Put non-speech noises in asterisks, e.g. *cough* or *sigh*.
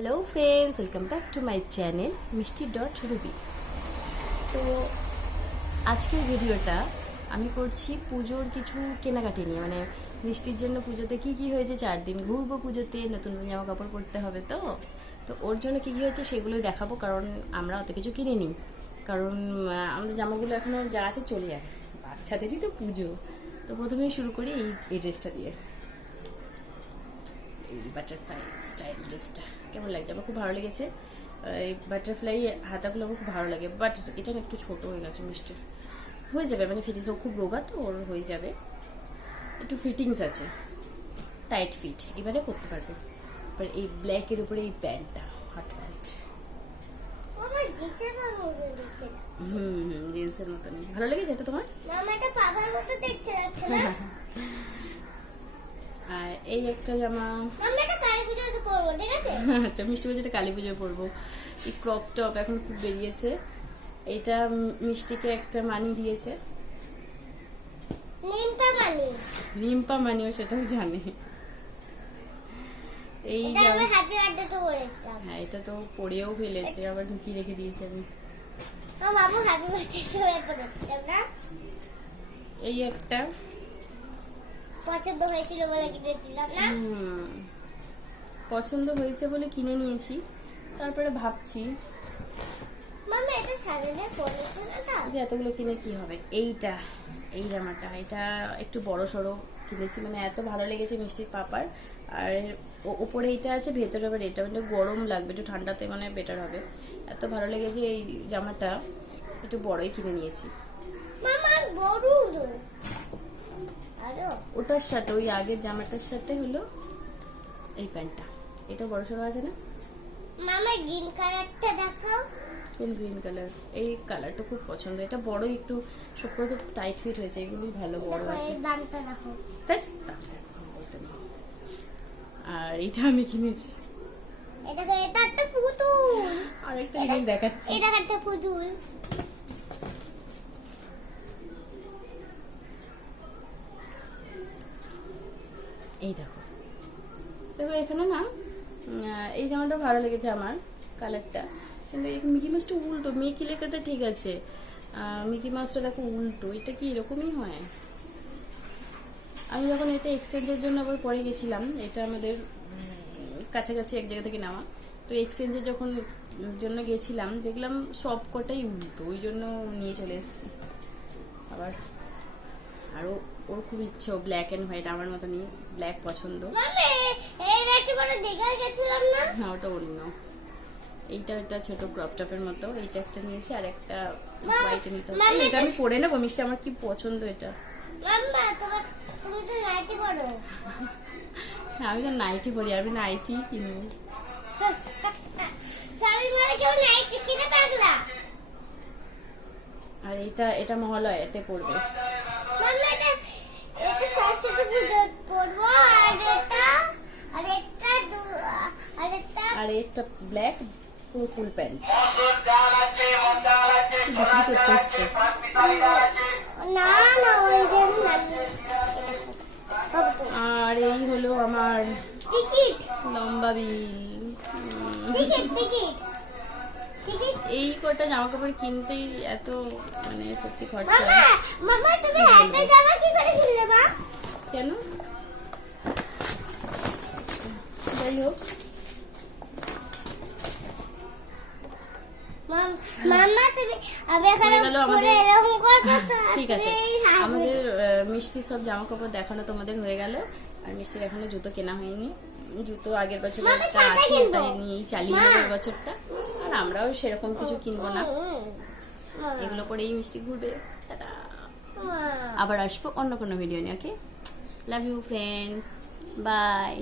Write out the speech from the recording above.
Hello friends welcome back to my channel Mishti dot Ruby তো আজকের ভিডিওটা আমি করছি পুজোর কিছু কেনাকাটি নিয়ে। মানে মিষ্টির জন্য পুজোতে কি কি হয়েছে, চার দিন ঘুরবো পুজোতে, নতুন নতুন জামা কাপড় পরতে হবে তো। তো ওর জন্য কি কী হয়েছে সেগুলোই দেখাবো, কারণ আমরা অত কিছু কিনিনি। কারণ আমাদের জামাগুলো এখনও যা আছে চলে যাবে। বাচ্চাদেরই তো পুজো। তো প্রথমেই শুরু করি এই এই ড্রেসটা দিয়ে। এই বাটারফ্লাই স্টাইল ড্রেসটা কেমন লাগছে? আমার খুব ভালো লেগেছে। এই বাটারফ্লাই হাতাগুলো আমার খুব ভালো লাগে। বাট এটা একটু ছোট হয়ে গেছে মিষ্টির হয়ে যাবে মানে ফিটিংস ও খুব রোগা তো ওর হয়ে যাবে। একটু ফিটিংস আছে। টাইট ফিট এবারে করতে পারবে। এবার এই ব্ল্যাকের উপরে এই প্যান্টটা হট প্যান্ট হুম হুম জিন্সের মতনই। ভালো লেগেছে এটা তোমার? এটা পাখার মতো দেখতে যাচ্ছে না? *laughs* আর এই একটা জামা। *laughs* আচ্ছা মিষ্টি পুজোতে কালী পুজোয় পরবো। এই ক্রপ টপ এখন খুব বেরিয়েছে। এটা মিষ্টিকে একটা মানি দিয়েছে। মানি। রিম্পা মানিও সেটাও জানে। এই হ্যাঁ এটা তো পরেও ফেলেছে আবার ঢুকিয়ে রেখে দিয়েছি আমি। এই একটা। পছন্দ হয়েছিল বলে কিনেছিলাম না। পছন্দ হয়েছে বলে কিনে নিয়েছি। তারপরে ভাবছি। মামা এটা না? যে এতগুলো কিনে কি হবে? এইটা এই জামাটা এটা একটু বড় সড়ো কিনেছি। মানে এত ভালো লেগেছে মিষ্টির পাপার। আর ওপরে এইটা আছে ভেতরে আবার এটা মানে গরম লাগবে একটু ঠান্ডাতে মানে বেটার হবে। এত ভালো লেগেছে এই জামাটা একটু বড়ই কিনে নিয়েছি। মামা বড় ওটার সাথে ওই আগের জামাটার সাথে হলো এই প্যান্টটা। এটা বড় সড়ো আছে না? মামা গ্রিন কালারটা দেখাও। কোন গ্রিন কালার এই কালারটা খুব পছন্দ। এটা বড় একটু সব করে তো টাইট ফিট হয়েছে এগুলোই ভালো বড় আছে। দামটা দেখো। তাই। আর এটা আমি কিনেছি। এটা এটা একটা পুতুল। আরেকটা জিনিস দেখাচ্ছি। এটা একটা পুতুল। এই দেখো। দেখো, এখানে না এই জামাটা ভালো লেগেছে আমার কালারটা কিন্তু এই মিকি মাউসটা উল্টো মিকি লেখাটা ঠিক আছে। মিকি মাউসটা দেখো উল্টো, এটা কি এরকমই হয়? আমি যখন এটা এক্সচেঞ্জের জন্য আবার পরে গেছিলাম, এটা আমাদের কাছাকাছি এক জায়গা থেকে নেওয়া, তো এক্সচেঞ্জে যখন জন্য গেছিলাম, দেখলাম সব কটাই উল্টো, ওই জন্য নিয়ে চলে এসেছি। আবার আরও ওর খুব ইচ্ছে ব্ল্যাক অ্যান্ড হোয়াইট আমার মতনই। ব্ল্যাক পছন্দ। গেছিলাম না? হ্যাঁ ওটা অন্য। এইটা একটা ছোট ক্রপ টপের মতো। এইটা একটা নিয়েছি আর একটা হোয়াইটে নিতে হবে এটা আমি পরে নেব মিষ্টি আমার কি পছন্দ এটা? হ্যাঁ, আমি তো নাইটি পরি আমি নাইটি কিনে। আর এটা এটা মহালয়াতে পড়বে এটা সরস্বতী পুজো পড়ব আর এটা আর দু- আর এটা আর একটা ব্ল্যাক পুরো ফুল প্যান্ট বিক্রি করতে এসছে না না ওই যে আর এই হলো আমার টিকিট। লম্বা বিল টিকিট টিকিট। টিকিট? এই কটা জামা কাপড় কিনতেই এত মানে সত্যি খরচা। মামা মামা তুমি একটা জামা কি করে কিনলে মা? কেন? *laughs* ঠিক আছে। আমাদের মিষ্টি সব জামা কাপড় দেখানো তোমাদের হয়ে গেল। আর মিষ্টির এখনও জুতো কেনা হয়নি। জুতো আগের বছর একটা আছে। নিয়েই চালিয়ে। নেব বছরটা। আর আমরাও সেরকম কিছু কিনবো না। এগুলো পরেই মিষ্টি ঘুরবে। আবার আসব অন্য কোনো ভিডিও নিয়ে okay love you friends bye